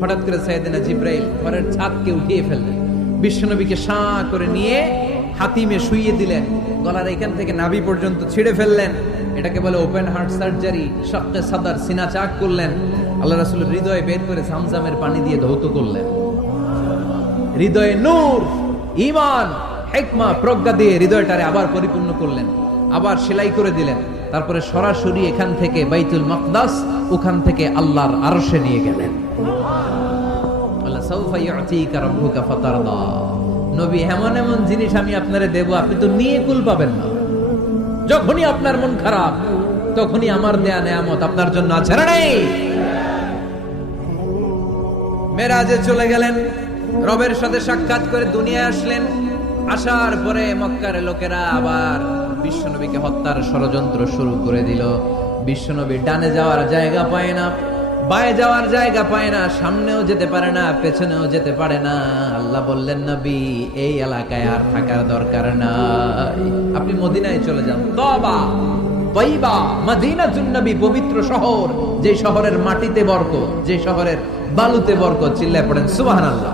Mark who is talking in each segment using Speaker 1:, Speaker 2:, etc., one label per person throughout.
Speaker 1: হঠাৎ করে সাইদিনা জিব্রাইল ঘরের ছাদকে উঠিয়ে ফেললেন। বিশ্বনবীকে সাঁ করে নিয়ে হাতিমে শুইয়ে দিলেন। গলার এখান থেকে নাভি পর্যন্ত ছিঁড়ে ফেললেন। এটাকে বলে ওপেন হার্ট সার্জারি সবকে সাদার সিনা চাক করলেন। আল্লাহ রাসূলের হৃদয়ে বের করে জামজামের পানি দিয়ে ধৌত করলেন। হৃদয়ে নূর ইমান হেকমা, প্রজ্ঞা দিয়ে হৃদয়টারে আবার পরিপূর্ণ করলেন। আবার সেলাই করে দিলেন। তারপরে সরাসরি এখান থেকে বাইতুল মকদাস ওখান থেকে আল্লাহর আরশে নিয়ে গেলেন। নবী, এমন এমন জিনিস আমি আপনারে দেব, আপনি তো নিয়ে কুল পাবেন না। যখনই আপনার মন খারাপ, তখনই আমার দেয়া নেয়ামত আপনার জন্য আছে। নেই মেরাজে চলে গেলেন। রবের সাথে সাক্ষাৎ করে দুনিয়ায় আসলেন। আসার পরে মক্কার লোকেরা আবার বিশ্বনবীকে হত্যার ষড়যন্ত্র শুরু করে দিল। বিশ্বনবী ডানে যাওয়ার জায়গা পায় না, বায়ে যাওয়ার জায়গা পায় না, সামনেও যেতে পারে না, পেছনেও যেতে পারে না। আল্লাহ বললেন, নবী, এই এলাকায় আর থাকার দরকার নাই। আপনি মদিনায় চলে যান। তবা তৈবা, মাদিনাতুন নবী, পবিত্র শহর, যে শহরের মাটিতে বরক যে শহরের বালুতে বরক চিল্লায় পড়েন, সুবহানাল্লাহ।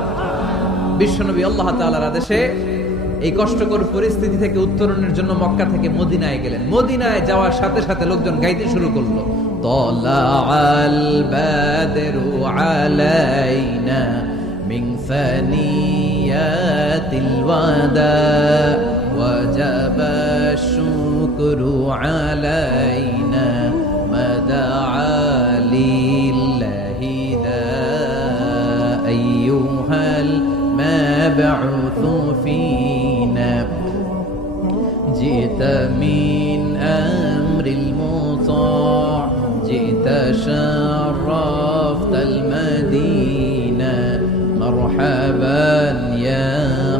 Speaker 1: বিশ্বনবী আল্লাহ তাআলার আদেশে এই কষ্টকর পরিস্থিতি থেকে উত্তরণের জন্য মক্কা থেকে মদিনায় গেলেন। মদিনায় যাওয়ার সাথে সাথে লোকজন গাইতে শুরু করল। তলাআল বাদরু আলাইনা جئت من أمر المطاع جئت شرفت المدينة مرحبا يا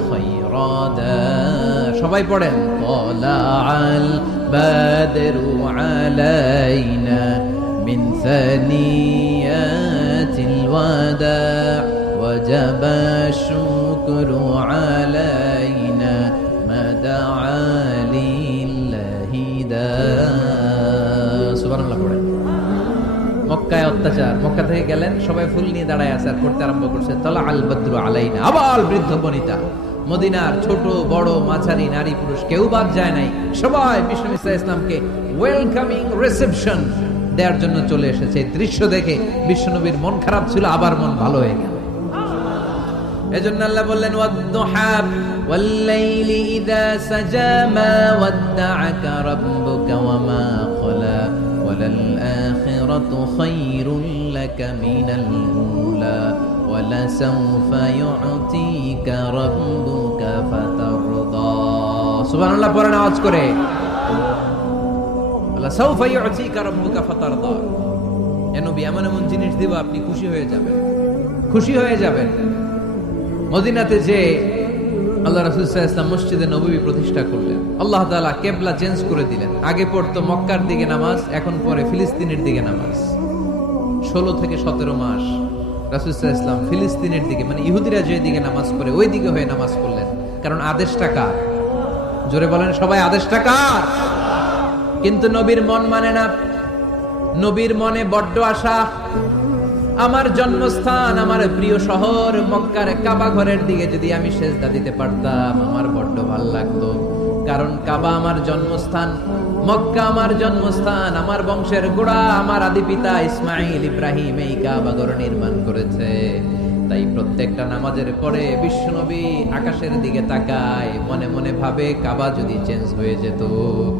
Speaker 1: خير دار সবাই পড়েন طلع البدر علينا من ثنيات الوداع وجب অত্যাচার। মক্কা থেকে গেলেন, সবাই ফুল নিয়ে দাঁড়ায় আছে আর করতে আরম্ভ করছে। তলা আল বদ্রু আলাইনা। আবার বৃদ্ধ বনিতা। মদিনার ছোট, বড়, মাঝারি নারী পুরুষ কেউ বাদ যায় নাই। সবাই বিষ্ণু ইসা ইসলামকে ওয়েলকামিং রিসেপশন দেওয়ার জন্য চলে এসেছে। দৃশ্য দেখে বিশ্বনবীর মন খারাপ ছিল, আবার মন ভালো হয়ে গেল। এজন্য আল্লাহ বললেন ওয়াদ্দুহাব ওয়াল্লাইলি ইযা সাজা মা ওয়াদ্দাআকা রাব্বুকা ওয়া মা ক্বালা ওয়ালাল আখিরাতু খায়রুল লাকা মিনাল উলা ওয়ালাসাউফা ইউতিকা রাব্বুকা ফাতারদা সুবহানাল্লাহ পড়েন আওয়াজ করে। সাউফা ইউতিকা রাব্বুকা ফাতারদা এ নবী, এমন এমন জিনিস দিব আপনি খুশি হয়ে যাবেন। খুশি হয়ে যাবেন। মদিনাতে যে আল্লাহ রাসুল ইসলাম মসজিদে নবী প্রতিষ্ঠা করলেন। আল্লাহ তাআলা কেবলা চেঞ্জ করে দিলেন। আগে পড়তো মক্কার দিকে নামাজ, এখন পরে ফিলিস্তিনের দিকে নামাজ। ষোলো থেকে সতেরো মাস রাসুল ইসলাম ফিলিস্তিনের দিকে মানে ইহুদিরা যে দিকে নামাজ পড়ে, ওই দিকে হয়ে নামাজ পড়লেন। কারণ আদেশটা কার? জোরে বলেন সবাই, আদেশটা কার? কিন্তু নবীর মন মানে না, নবীর মনে বড্ড আশা। আমার জন্মস্থান, আমার প্রিয় শহর, মক্কার কাবা ঘরের দিকে যদি আমি সেজদা দিতে পারতাম, আমার বড্ড ভালো লাগতো। কারণ কাবা আমার জন্মস্থান, মক্কা আমার জন্মস্থান, আমার বংশের গোড়া, আমার আদি পিতা ইসমাইল ইব্রাহিম এই কাবা ঘর নির্মাণ করেছে। তাই প্রত্যেকটা নামাজের পরে বিশ্বনবী আকাশের দিকে তাকায়, মনে মনে ভাবে কাবা যদি চেঞ্জ হয়ে যেত,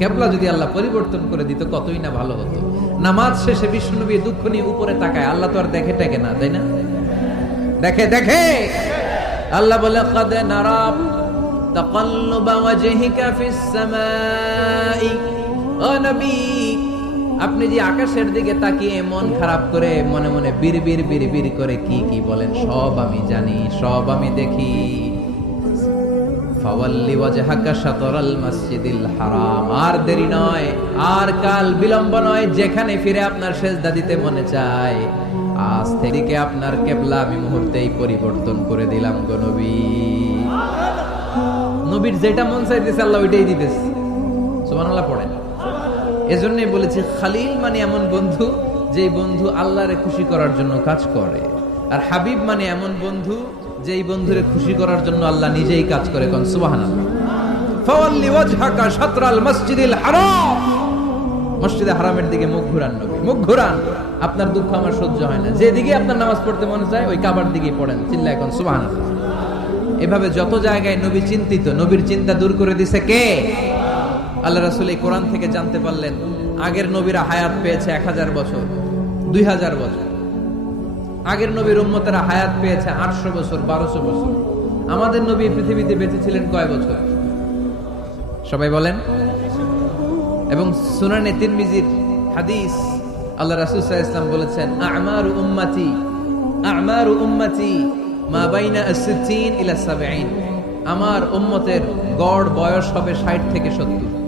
Speaker 1: কেবলা যদি আল্লাহ পরিবর্তন করে দিত, কতই না ভালো হতো। নামাজ শেষে বিশ্বনবী দুঃখ নিয়ে উপরে তাকায়, আল্লাহ তো আর দেখে টেকে না, তাই না? দেখে দেখে! আল্লাহ বলে কাদে নারাব ফিস সামাই। ও নবী, আপনি যে আকাশের দিকে তাকিয়ে মন খারাপ করে মনে মনে বীর বীর বীর বীর করে কি কি বলেন, সব আমি জানি, সব আমি দেখি। ফাওয়াল্লি শাতরাল হারাম। আর দেরি নয়, আর কাল বিলম্ব নয়, যেখানে ফিরে আপনার সেজদা দিতে মনে চায়। আজ থেকে আপনার কেবলা আমি মুহূর্তেই পরিবর্তন করে দিলাম গো নবী। নবীর যেটা মন চাইতেছে আল্লাহ ওইটাই দিতেছে। সুবহানাল্লাহ পড়েন। এজন্যই বলেছি, খালিল মানে এমন বন্ধু যে বন্ধু আল্লাহরে খুশি করার জন্য কাজ করে, আর হাবিব মানে এমন বন্ধু যেই বন্ধুরে খুশি করার জন্য আল্লাহ নিজেই কাজ করে কোন। হারাম। মসজিদে হারামের দিকে মুখ ঘুরান নবী, মুখ ঘুরান। আপনার দুঃখ আমার সহ্য হয় না। যেদিকে আপনার নামাজ পড়তে মনে চায়, ওই কাবার দিকে পড়েন। চিল্লা এখন সুবহানাল্লাহ। এভাবে যত জায়গায় নবী চিন্তিত, নবীর চিন্তা দূর করে দিছে কে? আল্লাহ রাসূল এই কোরআন থেকে জানতে পারলেন, আগের নবীরা হায়াত পেয়েছে এক হাজার বছর, দুই হাজার বছর। আগের নবীর উম্মতেরা হায়াত পেয়েছে আটশো বছর, বারোশো বছর। আমাদের নবী পৃথিবীতে বেঁচে ছিলেন কয় বছর? সবাই বলেন। এবং সুনানে তিরমিজির হাদিস আল্লাহ রাসূল ইসলাম বলেছেন, আমারু উম্মতি আমারু উম্মতি মা বাইনা আস-সিত্তিন ইলা 70 আমার উম্মতের গড় বয়স হবে 60 থেকে 70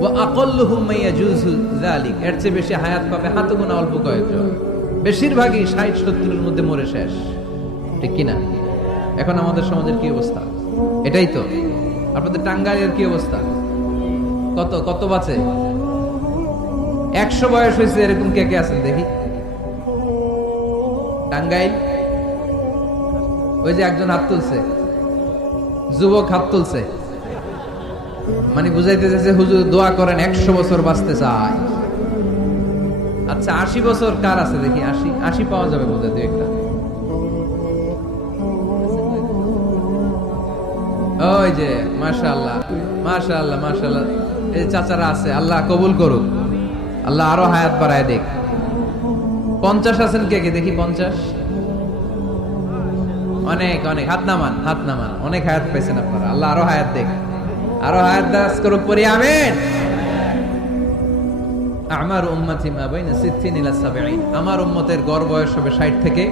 Speaker 1: ওয়া আকাল্লুহুম মা ইয়াজুজু যালিক। এর চেয়ে বেশি হায়াত পাবে হাত অল্প কয়েকজন। বেশিরভাগই 60 70 এর মধ্যে মরে শেষ। ঠিক কি না এখন আমাদের সমাজের কি অবস্থা? এটাই তো। আপনাদের টাঙ্গাইলের কি অবস্থা? কত কত বাঁচে একশো বয়স হয়েছে, এরকম কে কে আছেন দেখি? টাঙ্গাইল? ওই যে একজন হাত তুলছে। যুবক হাত তুলছে। মানে বুঝাইতে চাইছে হুজুর দোয়া করেন, একশো বছর বাঁচতে চায়। আচ্ছা আশি বছর কার আছে দেখি? আশি আশি পাওয়া যাবে বোধ হয় একটা। ওই যে, মাশাআল্লাহ মাশাআল্লাহ মাশাআল্লাহ। এই চাচারা আছে, আল্লাহ কবুল করুক। আল্লাহ আরও হায়াত বাড়ায় দেখ পঞ্চাশ আছেন কে কে? দেখি পঞ্চাশ। অনেক অনেক। হাত নামান হাত নামান। অনেক হায়াত পেয়েছেন আপনারা। আল্লাহ আরও হায়াত দেখ। আরও হায়াত দাস করুক আমেন। আমার উম্মতি মা ইলা আমার উম্মতের গড় বয়স হবে 60 থেকে।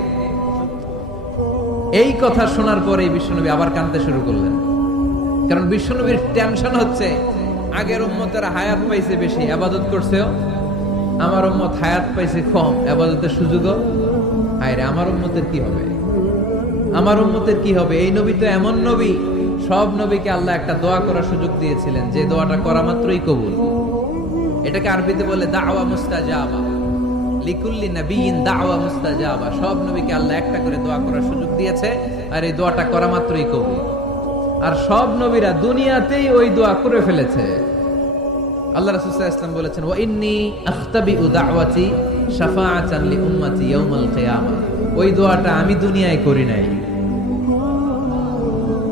Speaker 1: এই কথা শোনার পরে বিশ্বনবী আবার কাঁদতে শুরু করলেন। কারণ বিশ্বনবীর টেনশন হচ্ছে, আগের উম্মতের হায়াত পাইছে বেশি, আবাদত করছেও আমার উম্মত হায়াত পাইছে কম, আবাদতের সুযোগও। হায়রে, আমার উম্মতের কি হবে? আমার উম্মতের কি হবে? এই নবী তো এমন নবী। সব নবীকে আল্লাহ একটা দোয়া করার সুযোগ দিয়েছিলেন। যে দোয়াটা করা মাত্রই কবুল। এটাকে আরবিতে বলে দাওয়া মুস্তাজাবা। লিকুল্লি নবীন দাওয়া সব নবীকে আল্লাহ একটা করে দোয়া করার সুযোগ দিয়েছে আর এই দোয়াটা করা মাত্রই কবুল। আর সব নবীরা দুনিয়াতেই ওই দোয়া করে ফেলেছে। আল্লাহ রাসূল সাল্লাল্লাহু আলাইহি ওয়াসাল্লাম বলেছেন কিয়ামা। ওই দোয়াটা আমি দুনিয়ায় করি নাই।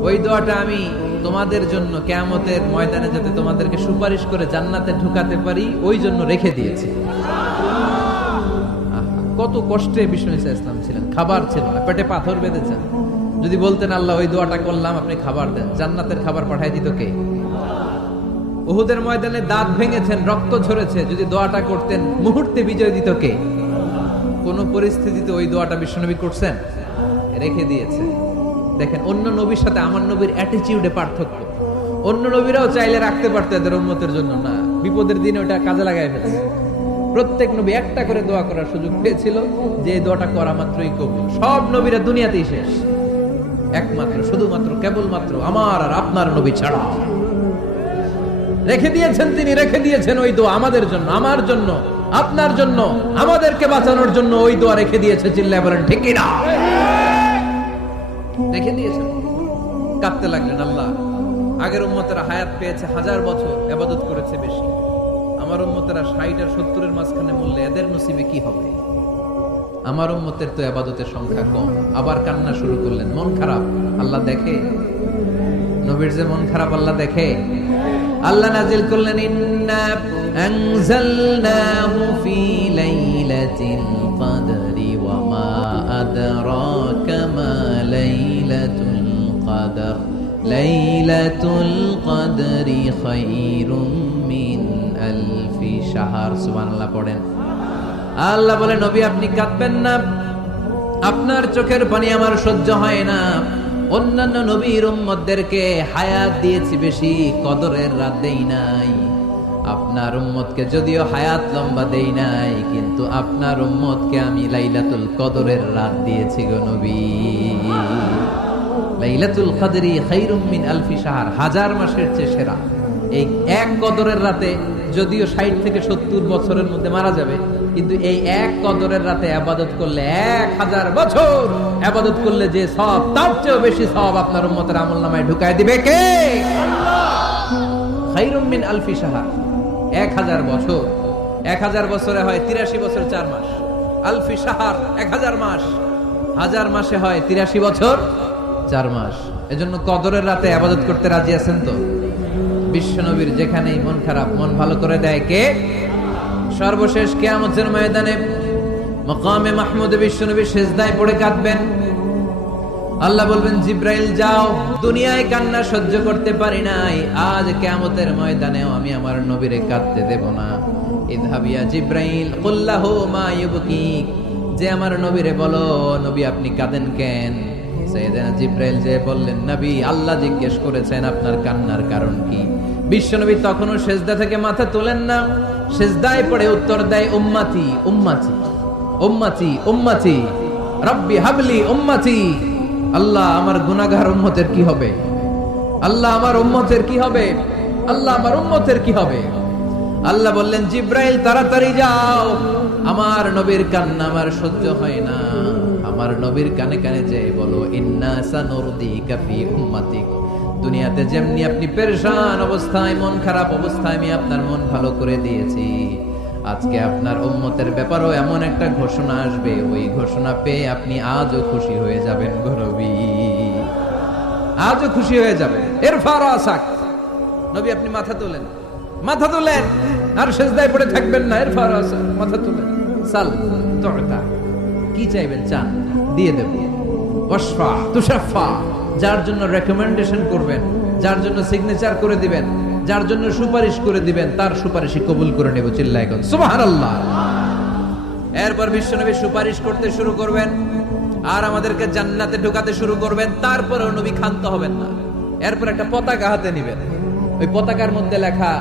Speaker 1: ওই দোয়াটা আমি তোমাদের জন্য কেয়ামতের ময়দানে যাতে তোমাদেরকে সুপারিশ করে জান্নাতে ঢুকাতে পারি, ওই জন্য রেখে দিয়েছি। কত কষ্টে বিষ্ণু ইসা ইসলাম ছিলেন। খাবার ছিল না, পেটে পাথর বেঁধেছেন যদি বলতেন, আল্লাহ, ওই দোয়াটা করলাম, আপনি খাবার দেন। জান্নাতের খাবার পাঠাই দিত কে? উহুদের ময়দানে দাঁত ভেঙেছেন, রক্ত ঝরেছে। যদি দোয়াটা করতেন, মুহূর্তে বিজয় দিত কে? কোন পরিস্থিতিতে ওই দোয়াটা বিশ্বনবী করছেন? রেখে দিয়েছে। দেখেন, অন্য নবীর সাথে আমার নবীর অ্যাটিচিউডে পার্থক্য। অন্য নবীরাও চাইলে রাখতে পারতো এদের উম্মতের জন্য। না, বিপদের দিনে ওটা কাজে লাগাই ফেলছে। প্রত্যেক নবী একটা করে দোয়া করার সুযোগ পেয়েছিল, যে দোয়াটা করা মাত্রই কবুল। সব নবীরা দুনিয়াতেই শেষ। একমাত্র, শুধুমাত্র, কেবলমাত্র আমার আর আপনার নবী ছাড়া। রেখে দিয়েছেন তিনি, রেখে দিয়েছেন ওই দোয়া আমাদের জন্য, আমার জন্য, আপনার জন্য, আমাদেরকে বাঁচানোর জন্য ওই দোয়া রেখে দিয়েছে, চিল্লায় বলেন ঠিকই না রেখে দিয়েছেন। কাঁদতে লাগলেন আল্লাহ। আগের উম্মতেরা হায়াত পেয়েছে হাজার বছর, আবাদত করেছে বেশি। আমার উম্মতেরা ষাট আর সত্তরের মাঝখানে মূল্যে এদের নসিবে কি হবে? আমার উম্মতের তো আবাদতের সংখ্যা কম। আবার কান্না শুরু করলেন। মন খারাপ। আল্লাহ দেখে। নবীর যে মন খারাপ, আল্লাহ দেখে। আল্লাহ নাজিল করলেন, ইন্না আনজালনাহু ফি লাইলাতিল কদরি। আদরাকা মা লাইলাতুল কদর লাইলাতুল কদরি খায়রুম মিন আলফি শাহর সুবহানাল্লাহ পড়েন। আল্লাহ বলে, নবী, আপনি কাঁদবেন না। আপনার চোখের পানি আমার সহ্য হয় না। অন্যান্য নবীর উম্মতদেরকে হায়াত দিয়েছি বেশি, কদরের রাত দেই নাই। আপনার উম্মতকে যদিও হায়াত লম্বা দেই নাই, কিন্তু আপনার উম্মতকে আমি লাইলাতুল কদরের রাত দিয়েছি গো নবী। লাইলাতুল কদরি খাইরুম মিন আলফি শাহর, হাজার মাসের চেয়ে সেরা। এই এক কদরের রাতে যদিও ষাট থেকে সত্তর বছরের মধ্যে মারা যাবে, কিন্তু এই এক কদরের রাতে আবাদত করলে এক হাজার বছর আবাদত করলে যে সব, তার চেয়েও বেশি সব আপনার উম্মতের আমল নামায় ঢুকায় দিবে কে? খাইরুম মিন আলফি সাহা এক হাজার বছর। এক হাজার বছরে হয় তিরাশি বছর চার মাস। আলফি সাহার এক হাজার মাস। হাজার মাসে হয় তিরাশি বছর চার মাস। এজন্য কদরের রাতে আবাদত করতে রাজি আছেন তো? বিশ্বনবীর যেখানেই মন খারাপ, মন ভালো করে দেয় কে? সর্বশেষ কেয়ামতের ময়দানে মকামে মাহমুদ বিশ্বনবী শেষদায় পড়ে কাঁদবেন। আল্লাহ বলবেন, জিব্রাইল, যাও। দুনিয়ায় কান্না সহ্য করতে পারি নাই। আজ কেয়ামতের ময়দানেও আমি আমার নবীরে কাঁদতে দেব না। ইদহাবিয়া জিব্রাইল কুল্লাহু যে আমার নবীরে বলো, নবী, আপনি কাঁদেন কেন? নবী, আল্লাহ জিজ্ঞেস করেছেন, আপনার কান্নার কারণ কি? বিশ্বনবী সেজদা থেকে মাথা তোলেন না। সেজদায় উত্তর দেয় রব্বি হাবলি, উম্মাতি। আল্লাহ আমার গুনাহগার উম্মতের কি হবে? আল্লাহ আমার উম্মতের কি হবে? আল্লাহ আমার উম্মতের কি হবে? আল্লাহ বললেন, জিব্রাইল, তাড়াতাড়ি যাও। আমার নবীর কান্না আমার সহ্য হয় না। আমার নবীর কানে কানে যে বলো দুনিয়াতে যেমনি আপনি পেরেশান অবস্থায়, মন খারাপ অবস্থায় আমি আপনার মন ভালো করে দিয়েছি। আজকে আপনার উম্মতের ব্যাপারও এমন একটা ঘোষণা আসবে, ওই ঘোষণা পেয়ে আপনি আজও খুশি হয়ে যাবেন গরবি। আজও খুশি হয়ে যাবেন। এর ফারাসাক নবী, আপনি মাথা তোলেন। মাথা তোলেন। আর সেজদায় পড়ে থাকবেন না। এর ফারাসাক মাথা তোলেন। সাল, তুতা। কি চাইবেন? চান? দিয়ে দেব। ওয়াসফা তুশাফা যার জন্য রেকমেন্ডেশন করবেন, যার জন্য সিগনেচার করে দিবেন। যার জন্য সুপারিশ করে দিবেন, তার সুপারিশই কবুল করে নেব চিল্লায় এখন এরপর বিশ্বনবী সুপারিশ করতে শুরু করবেন, আর আমাদেরকে জান্নাতে ঢোকাতে শুরু করবেন, তারপরেও নবী ক্ষান্ত হবেন না। এরপর একটা পতাকা হাতে নিবেন। ওই পতাকার মধ্যে লেখা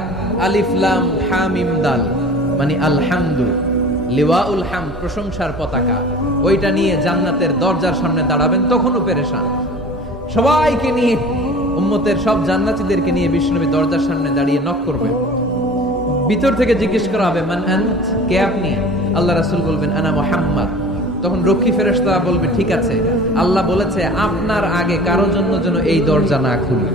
Speaker 1: আলিফলাম হামিম দাল মানে আলহামদু, লিওয়াউল হাম, প্রশংসার পতাকা। ওইটা নিয়ে জান্নাতের দরজার সামনে দাঁড়াবেন, তখনও পেরেশান। সবাইকে নিয়ে উম্মতের সব জান্নাতীদেরকে নিয়ে বিষ্ণুনবী দরজার সামনে দাঁড়িয়ে নক করবেন ভিতর থেকে জিজ্ঞেস করা হবে, মান আন্ত? কে আপনি? আল্লাহ রাসূল বলবেন, আনা মুহাম্মদ। তখন রক্ষী ফেরেশতা বলবে, ঠিক আছে। আল্লাহ বলেছে, আপনার আগে কারও জন্য যেন এই দরজা না খুলি।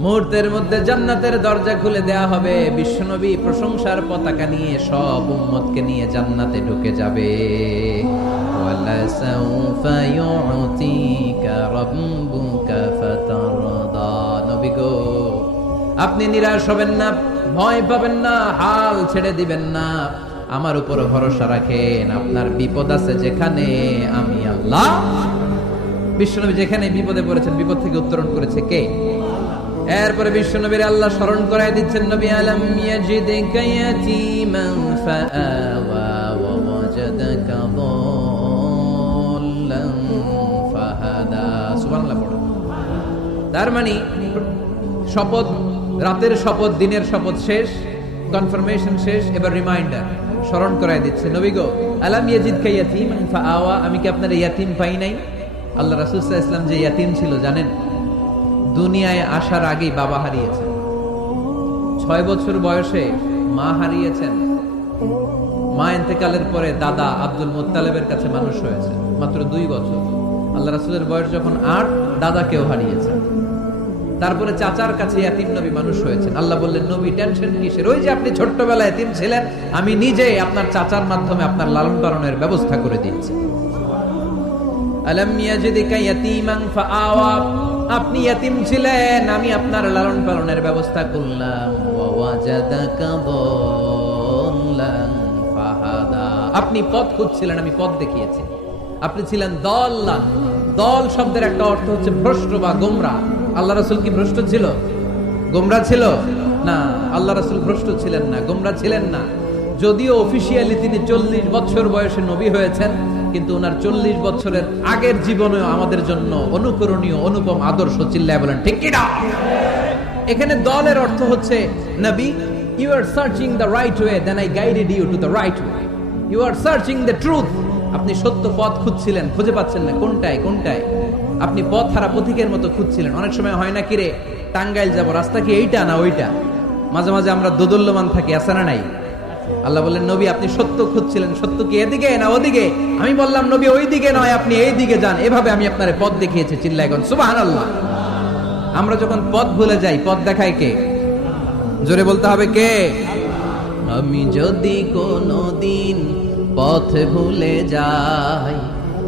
Speaker 1: মুহূর্তের মধ্যে জান্নাতের দরজা খুলে দেয়া হবে। বিশ্বনবী প্রশংসার পতাকা নিয়ে সব উম্মতকে নিয়ে জান্নাতে ঢুকে যাবে। وَلَسَوْفَ يُعْطِيكَ رَبُّكَ فَتَرْضَى নবী গো আপনি নিরাশ হবেন না ভয় পাবেন না হাল ছেড়ে দিবেন না আমার উপর ভরসা রাখেন আপনার বিপদ আছে যেখানে আমি আল্লাহ বিশ্বনবী যেখানে বিপদে পড়েছেন বিপদ থেকে উত্তরণ করেছে কে এরপরে বিশ্বনবীর আল্লাহ স্মরণ করায় দিচ্ছেন নবী আলম ইয়াজিদিকা ইয়াতীমান ফাআওয়া তার মানে শপথ, রাতের শপথ, দিনের শপথ শেষ কনফার্মেশন শেষ, এবার রিমাইন্ডার স্মরণ করায় দিচ্ছে। নবী গো, আলাম ইয়াজিদ কা ইয়াতীম ফাআওয়া, আমি কি আপনার ইয়াতিম পাই নাই? আল্লাহ রাসূল সাল্লাল্লাহু আলাইহি যে ইয়াতিম ছিল, জানেন? দুনিয়ায় আসার আগেই বাবা হারিয়েছেন ছয় বছর বয়সে মা হারিয়েছেন। মা এতেকালের পরে দাদা আব্দুল মোত্তালেবের কাছে মানুষ হয়েছে, মাত্র দুই বছর। আল্লাহ রাসুলের বয়স যখন আট, দাদাকেও হারিয়েছেন তারপরে চাচার কাছে ইয়াতিম নবী মানুষ হয়েছেন। আল্লাহ বললেন, নবী টেনশন কিসের? ওই যে আপনি ছোট্টবেলায় এতিম ছিলেন, আমি নিজে আপনার চাচার মাধ্যমে আপনার লালন পালনের ব্যবস্থা করে ফাআওয়া, আপনি ইয়াতিম ছিলেন, আমি আপনার লালন পালনের ব্যবস্থা করলাম। আপনি পথ খুঁজছিলেন, আমি পথ দেখিয়েছি। আপনি ছিলেন দল্লান। দল শব্দের একটা অর্থ হচ্ছে ভ্রষ্ট বা গোমরা। আল্লাহ রাসূল কি ভ্রষ্ট ছিল? গোমরা ছিল? না, আল্লাহ রাসূল ভ্রষ্ট ছিলেন না, গোমরা ছিলেন না। যদিও অফিসিয়ালি তিনি চল্লিশ বছর বয়সে নবী হয়েছেন, কিন্তু ওনার চল্লিশ বছরের আগের জীবনেও আমাদের জন্য অনুকরণীয়, অনুপম আদর্শ চিল্লায় বলেন, ঠিক কিনা? এখানে দলের অর্থ হচ্ছে, নবী you are searching the right way then I guided you to the right way you are searching the truth আপনি সত্য পথ খুঁজছিলেন, খুঁজে পাচ্ছেন না, কোনটায় কোনটায়? আপনি পথ হারা পথিকের মতো খুঁজছিলেন। অনেক সময় হয় না কিরে টাঙ্গাইল যাব, রাস্তা কি এইটা না ওইটা? মাঝে মাঝে আমরা দোদল্যমান থাকি, আছে না নাই? আল্লাহ বললেন, নবী, আপনি সত্য খুঁজছিলেন। সত্য কি এদিকে না ওদিকে? আমি বললাম, নবী ওই দিকে নয়, আপনি এই দিকে যান। এভাবে আমি আপনার পথ দেখিয়েছি চিল্লা এখন সুবাহান আল্লাহ আমরা যখন পথ ভুলে যাই, পথ দেখায় কে? জোরে বলতে হবে কে? আমি যদি কোনো দিন পথ ভুলে যাই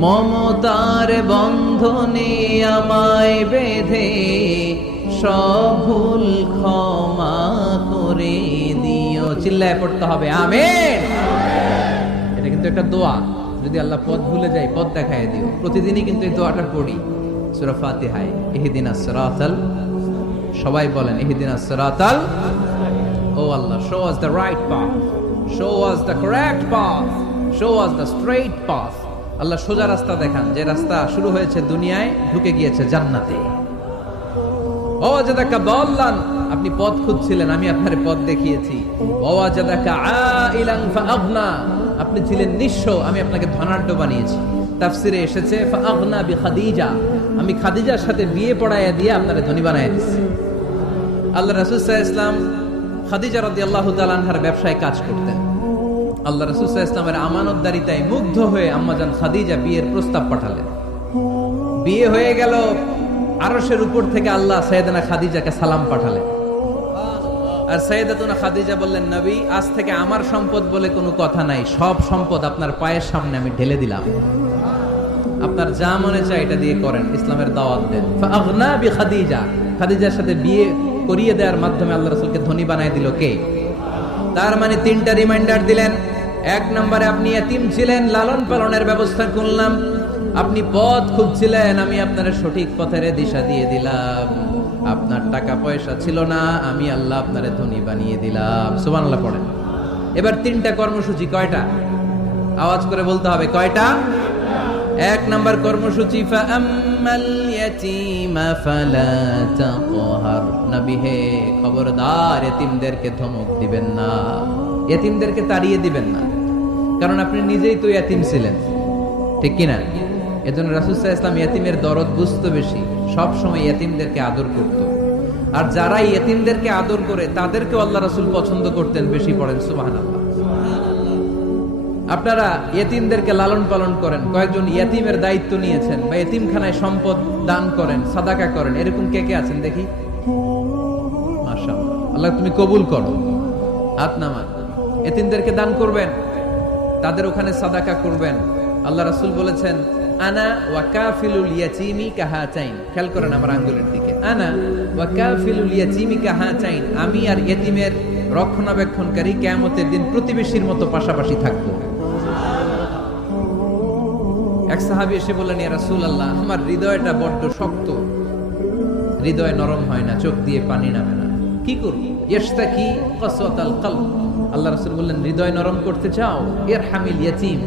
Speaker 1: মমতার বন্ধনে আমায় বেঁধে সব ভুল ক্ষমা করে দিও। চিল্লায় পড়তে হবে। আমেন। এটা কিন্তু একটা দোয়া। যদি আল্লাহ পথ ভুলে যাই পথ দেখায় দিও। প্রতিদিনই কিন্তু এই দোয়াটা পড়ি। সূরা ফাতিহায়। ইহদিনাস সিরাতাল সবাই বলেন ইহদিনাস সিরাতাল ও Allah show us the right path show us the correct path show us the straight path Allah সোজা রাস্তা দেখান, যে রাস্তা শুরু হয়েছে দুনিয়ায়, ঢুকে গিয়েছে জান্নাতে। আপনি পথ খুঁজছিলেন, আমি আপনার পথ দেখিয়েছি। আপনি ছিলেন নিঃস্ব, আমি আপনাকে ধনাঢ্য বানিয়েছি। তাফসিরে এসেছে বিখাদিজা, আমি খাদিজার সাথে বিয়ে পড়াইয়া দিয়ে আপনারে ধনী বানাইয়া দিচ্ছি আল্লাহ রাসূল ইসলাম খাদিজা রাদিয়াল্লাহু তাআলা আনহার ব্যবসায় কাজ করতেন। আল্লাহ রাসূল সাল্লাল্লাহু আলাইহি ইসলামের আমানতদারিতায় মুগ্ধ হয়ে আম্মাজান খাদিজা বিয়ের প্রস্তাব পাঠালেন। বিয়ে হয়ে গেল, আরশের উপর থেকে আল্লাহ সৈয়দনা খাদিজাকে সালাম পাঠালেন। আর সৈয়দাতুনা খাদিজা বললেন, নবী, আজ থেকে আমার সম্পদ বলে কোনো কথা নাই, সব সম্পদ আপনার পায়ের সামনে আমি ঢেলে দিলাম। আপনার যা মনে চায় এটা দিয়ে করেন, ইসলামের দাওয়াত দেন। বি খাদিজা খাদিজার সাথে বিয়ে করিয়ে দেওয়ার মাধ্যমে আল্লাহ রসুলকে ধনী বানায় দিল কে? তার মানে তিনটা রিমাইন্ডার দিলেন এক নম্বরে আপনি এতিম ছিলেন, লালন পালনের ব্যবস্থা করলাম। আপনি পথ খুঁজছিলেন, আমি আপনার সঠিক পথের দিশা দিয়ে দিলাম। আপনার টাকা পয়সা ছিল না, আমি আল্লাহ আপনার ধনী বানিয়ে দিলাম। সুবহানাল্লাহ পড়েন। এবার তিনটা কর্মসূচি কয়টা? আওয়াজ করে বলতে হবে, কয়টা? এক নাম্বার কর্মসূচি খবরদার, এতিমদেরকে ধমক দিবেন না। এতিমদেরকে তাড়িয়ে দিবেন না। কারণ আপনি নিজেই তো এতিম ছিলেন। ঠিক কি না এজন্য আলাইহি ইসলাম এতিমের দরদ বুঝতো বেশি। সব সময় এতিমদেরকে আদর করত। আর যারা এতিমদেরকে আদর করে তাদেরকে আল্লাহ রাসুল পছন্দ করতেন, বেশি পড়েন, সুবহানাল্লাহ। আপনারা এতিমদেরকে লালন পালন করেন, কয়েকজন ইয়েতিমের দায়িত্ব নিয়েছেন বা ইয়েতিমখানায় সম্পদ দান করেন, সাদাকা করেন, এরকম কে কে আছেন দেখি? আল্লাহ তুমি কবুল করো। হাত নামান এতিমদেরকে দান করবেন। তাদের ওখানে সাদাকা করবেন। আল্লাহ রাসুল বলেছেন, আনা ওয়া কাফিলুল কাহা চাইন খেয়াল করেন আমার আঙ্গুলের দিকে। আনা ওয়া কাফিলুল কাহা চাইন আমি আর ইয়েতিমের রক্ষণাবেক্ষণকারী কিয়ামতের দিন প্রতিবেশীর মতো পাশাপাশি থাকব। এক সাহাবী এসে বললেন, ইয়া রাসূলুল্লাহ, আমার হৃদয়টা বড্ড শক্ত। হৃদয় নরম হয় না, চোখ দিয়ে পানি নামে না। কি করব? ইস্তাকি কসওয়াতাল কলব। আল্লাহ রাসূল বললেন, হৃদয় নরম করতে চাও? এর হামিল ইয়তিম,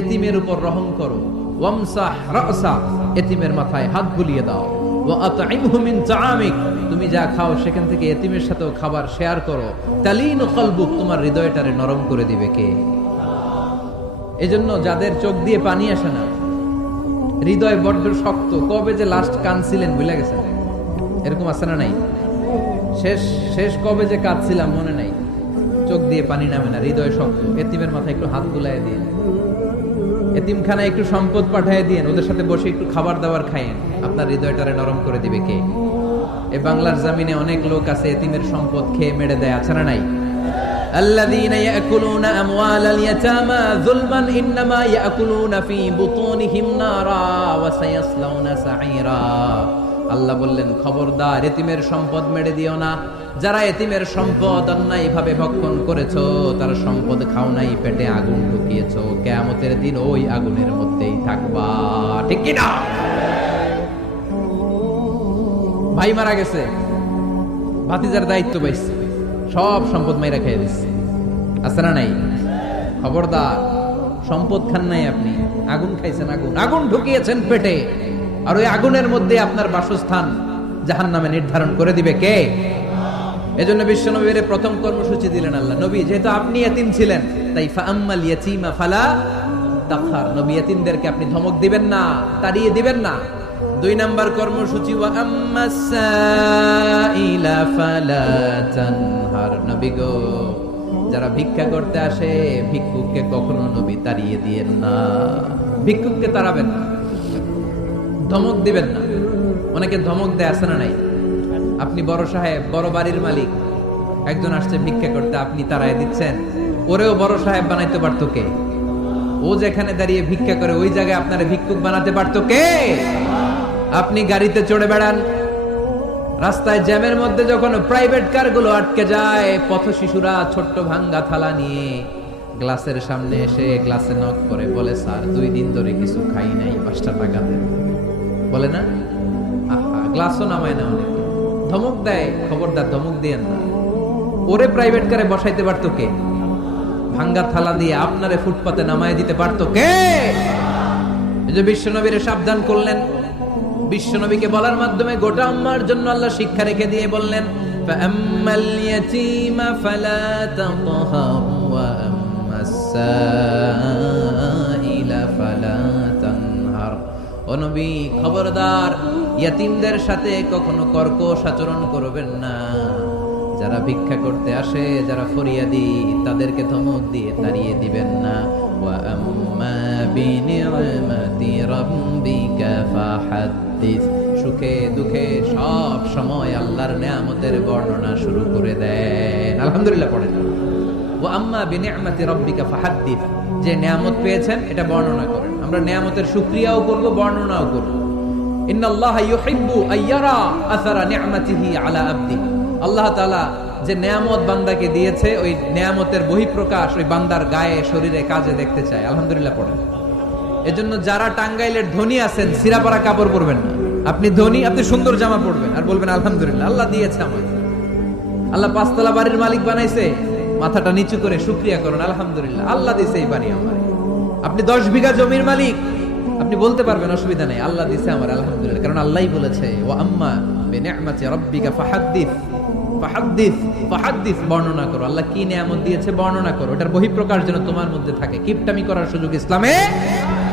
Speaker 1: এতিমের উপর রহম করো। এতিমের মাথায় হাত বুলিয়ে দাও। তুমি যা খাও সেখান থেকে এতিমের সাথেও খাবার শেয়ার করো। তালিনু কলবুক, তোমার হৃদয়টারে নরম করে দিবে কে? এজন্য যাদের চোখ দিয়ে পানি আসে না, হৃদয় বড্ড শক্ত, কবে যে লাস্ট কানছিলেন ভুলে গেছেন? এরকম আছে না নাই? শেষ শেষ কবে যে কাঁদছিলাম, মনে নাই। চোখ দিয়ে পানি নামে না হৃদয় শক্ত এতিমের মাথায় একটু হাত বুলাই দিয়ে এতিমখানায় একটু সম্পদ পাঠিয়ে দিয়েন ওদের সাথে বসে একটু খাবার দাবার খাইয়েন আপনার হৃদয়টারে নরম করে দিবে কে এই বাংলার জামিনে অনেক লোক আছে এতিমের সম্পদ খেয়ে মেরে দেয় আছে না নাই الذين يأكلون أموال اليتامى ظلما إنما يأكلون في بطونهم نارا وسيصلون سعيرا আল্লাহ বললেন, খবরদার, এতিমের সম্পদ মেরে দিও না। যারা এতিমের সম্পদ অন্যায় ভাবে ভক্ষণ করেছ, তার সম্পদ খাও নাই, পেটে আগুন ঢুকিয়েছো। কেয়ামতের দিন ওই আগুনের মধ্যেই থাকবা। ঠিক কি না ভাই মারা গেছে। ভাতিজার দায়িত্ব পাইছে। সব সম্পদ মাইরা খেয়ে দিচ্ছে আছে না নাই? খবরদার, সম্পদ খান নাই আপনি। আগুন খাইছেন, আগুন। আগুন ঢুকিয়েছেন পেটে। আর ওই আগুনের মধ্যে আপনার বাসস্থান জাহান নামে নির্ধারণ করে দিবে কে? এজন্য বিশ্ব নবীর প্রথম কর্মসূচি দিলেন আল্লাহ। নবী, যেহেতু আপনি এতিম ছিলেন, তাই ফাআম্মাল ইয়াতীমা ফালা তাখার। নবী, এতিমদেরকে আপনি ধমক দিবেন না, তাড়িয়ে দিবেন না। দুই নাম্বার কর্মসূচি ওয়া আম্মাস সাইলা ফালা তানহার। নবী গো, যারা ভিক্ষা করতে আসে, ভিক্ষুককে কখনো নবী তাড়িয়ে দিয়েন না। ভিক্ষুককে তাড়াবেন না। ধমক দিবেন না। অনেকে ধমক দেয় আসে না নাই? আপনি বড় সাহেব, বড় বাড়ির মালিক। একজন আসছে ভিক্ষা করতে, আপনি তারাই দিচ্ছেন। ওরেও বড় সাহেব বানাইতে পারতো কে? ও যেখানে দাঁড়িয়ে ভিক্ষা করে, ওই জায়গায় আপনারা ভিক্ষুক বানাতে পারতো কে? আপনি গাড়িতে চড়ে বেড়ান। রাস্তায় জ্যামের মধ্যে যখন প্রাইভেট কারগুলো আটকে যায় পথ শিশুরা ছোট্ট ভাঙ্গা থালা নিয়ে গ্লাসের সামনে এসে গ্লাসে নক করে বলে, স্যার, দুই দিন ধরে কিছু খাই নাই, পাঁচটা টাকা দেন বলে না আহা গ্লাসও নামায় না অনেকে ধমক দেয় খবরদার ধমক দিয়েন না ওরে প্রাইভেট কারে বসাইতে পারতো কে ভাঙ্গা থালা দিয়ে আপনারে ফুটপাতে নামায় দিতে পারতো কে এই যে বিশ্বনবীর সাবধান করলেন বিশ্বনবীকে বলার মাধ্যমে গোটা আম্মার জন্য আল্লাহ শিক্ষা রেখে দিয়ে বললেন فأما اليتيم فلا تقهر وأما السائل নবী, খবরদার। ইয়ীমদের সাথে কখনো কর্কশ আচরণ করবেন না। যারা ভিক্ষা করতে আসে, যারা ফরিয়া দি তাদেরকে ধমক দিয়ে তাড়িয়ে দিবেন না। সুখে দুঃখে সব সময় আল্লাহর নিয়ামতের বর্ণনা শুরু করে দেয় আলহামদুলিল্লাহ পড়েন। ও আম্মা বিনিয়ামতি রব্বিকা ফাহাদ্দিস। যে নেয়ামত পেয়েছেন, এটা বর্ণনা করেন। আমরা নেয়ামতের শুকরিয়াও করব, বর্ণনাও করব। আল্লাহ যে বান্দাকে দিয়েছে, ওই বহিঃপ্রকাশ ওই বান্দার গায়ে, শরীরে, কাজে দেখতে চায়। আলহামদুলিল্লাহ পড়েন। এজন্য যারা টাঙ্গাইলের ধনী আছেন, সিরাপাড়া কাপড় পরবেন না। আপনি ধনী, আপনি সুন্দর জামা পরবেন। আর বলবেন, আলহামদুলিল্লাহ, আল্লাহ দিয়েছে আমাকে আল্লাহ পাঁচতলা বাড়ির মালিক বানাইছে। মাথাটা নিচু করে শুক্রিয়া করুন, আলহামদুলিল্লাহ। আল্লাহ দিছে এই বাড়ি আমার। আপনি দশ বিঘা জমির মালিক, আপনি বলতে পারবেন অসুবিধা নেই। আল্লাহ দিছে আমার, আলহামদুলিল্লাহ। কারণ আল্লাহই বলেছে ও আম্মা রাব্বিকা বর্ণনা করো। আল্লাহ কি নিয়ামত দিয়েছে বর্ণনা করো। এটার বহিঃপ্রকাশ যেন তোমার মধ্যে থাকে। কিপটামি করার সুযোগ ইসলামে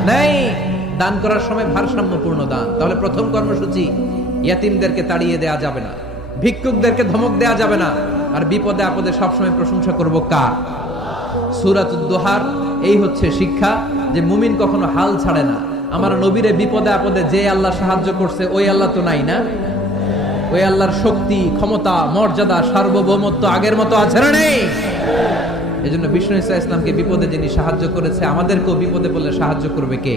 Speaker 1: নেই। দান করার সময় ভারসাম্যপূর্ণ দান। তাহলে প্রথম কর্মসূচি, ইয়াতিমদেরকে তাড়িয়ে দেয়া যাবে না। ভিক্ষুকদেরকে ধমক দেয়া যাবে না। আর বিপদে আপদে সবসময় প্রশংসা করব কার? সুরাতুদ্দোহার এই হচ্ছে শিক্ষা যে মুমিন কখনো হাল ছাড়ে না। আমার নবীরে বিপদে আপদে যে আল্লাহ সাহায্য করছে, ওই আল্লাহ তো নাই না? ওই আল্লাহর শক্তি, ক্ষমতা, মর্যাদা, সার্বভৌমত্ব আগের মতো আছে না নেই? এই জন্য বিষ্ণু ইসা ইসলামকে বিপদে যিনি সাহায্য করেছে, আমাদেরকেও বিপদে বললে সাহায্য করবে কে?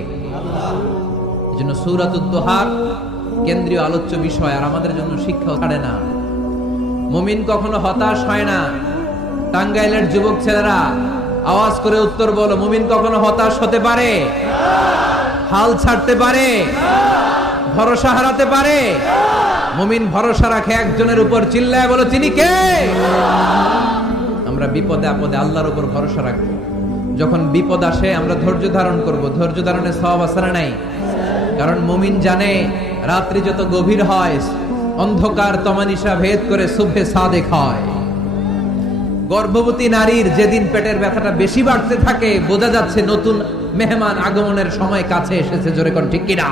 Speaker 1: এই জন্য সৌরাতুদ্দোহার কেন্দ্রীয় আলোচ্য বিষয়, আর আমাদের জন্য শিক্ষা ছাড়ে না। মুমিন কখনো হতাশ হয় না। টাঙ্গাইলের যুবক ছেলেরা আওয়াজ করে উত্তর বলো, মুমিন কখনো হতাশ হতে পারে? হাল ছাড়তে পারে? ভরসা হারাতে পারে? মুমিন ভরসা রাখে একজনের উপর, চিল্লায় বলো, তিনি কে? আমরা বিপদে আপদে আল্লাহর উপর ভরসা রাখব। যখন বিপদ আসে, আমরা ধৈর্য ধারণ করব। ধৈর্য ধারণের সব আসারা নাই? কারণ মুমিন জানে, রাত্রি যত গভীর হয় অন্ধকার তমানিসা ভেদ করে শুভে সাদেক হয়। গর্ভবতী নারীর যেদিন পেটের ব্যথাটা বেশি বাড়তে থাকে, বোঝা যাচ্ছে নতুন মেহমান আগমনের সময় কাছে এসেছে। জোরে কন ঠিক কিনা?